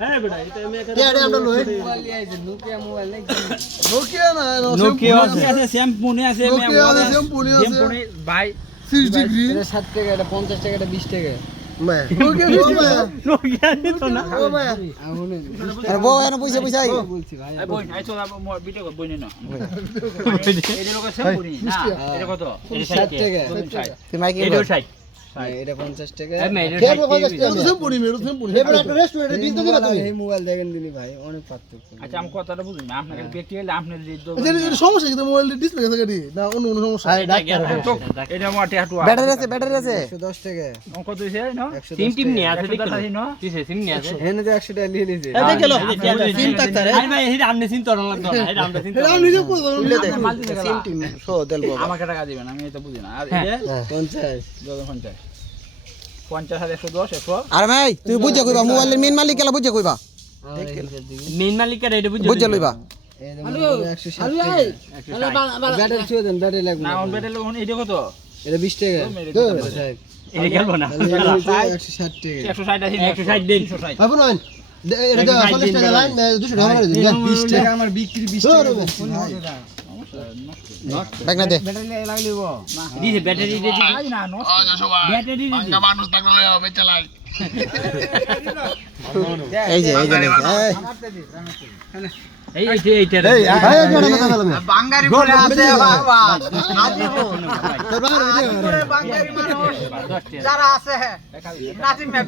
হ্যাঁ বেটা এটা আমি এখানে এটা আমরা লই মোবাইল লিয়াইছে নোকিয়া মোবাইল নাকি নোকিয়া না নোকিয়া আছে স্যামসুং আছে নোকিয়া আছে স্যামসুং আছে স্যামসুং ভাই 6 ডিগ্রি এটা 60 টাকা এটা 50 টাকা এটা 20 টাকা মায়া নোকিয়া নোকিয়া দিত না ও মায়া আমি আরে বউ এনে পয়সা পয়সা আই বলছি ভাই এই বই আইছো ভিডিও কর বই না এটা লোক স্যামসুং না এটা কত এটা 60 টাকা তুই মাইকে এটা 60 এটা 50 টাকা খেয়ে 50 টাকা স্যামসুং মেরো স্যামসুং এবার একটা রেস্টুরেন্টে বিল তো দিবা তুমি এই মোবাইল দেখেন দিনি ভাই অনেক পার্থক্য আচ্ছা আমি কথাটা বুঝুন না আপনাকে ব্যক্তি হলে আপনার যে এটা সমস্যা কি মোবাইল ডিসপ্লে গেছে গাড়ি না অন্য কোনো সমস্যা এটা মোটে হাটু ব্যাটারি আছে 110 টাকা কত হইছে না সিম টিম নিয়ে আছে দেখতে না কিসে সিম নিয়ে আছে হেনে তো 100 টাকা নিয়ে নিছে এই দেখলো সিম থাকতা রে আরে ভাই এটা আপনি চিন্তা করুন লাগতো না এটা আমরা চিন্তা এটা আমি নিজে কই সিম টিম শো দেল বাবা আমাকে টাকা দিবেন আমি এটা বুঝি না আর এটা 50 50 আর 110 100 আরে ভাই তুই বুঝা কইবা মোবাইলের মেইন মালিক কেলা বুঝা কইবা মেইন মালিকের এটা বুঝা লইবা হ্যালো 160 টাকা ব্যাটারি ছুঁয়ে দেন ব্যাটারি লাগবে না অন বেটেল কোন এটা কত এটা 20 টাকা এটা গেল না 160 টাকা 160 আছে 160 দিন 160 বাবু নয় এটা 40 টাকা লাইন 200 টাকা করে দিন 20 টাকা আমার বিক্রি 20 টাকা ব্যাগ না দে ব্যাটারি লাগলিব দিছে ব্যাটারি দিতে আই না নো ব্যাটারি দিতে মানুষ থাকলে হবে চালাই এই যে এইটা এই এটা কথা বললাম বাঙ্গারি বলে আছে বাবা তোর বাবার ভিডিও বাঙ্গারি মানুষ যারা আছে নাজিম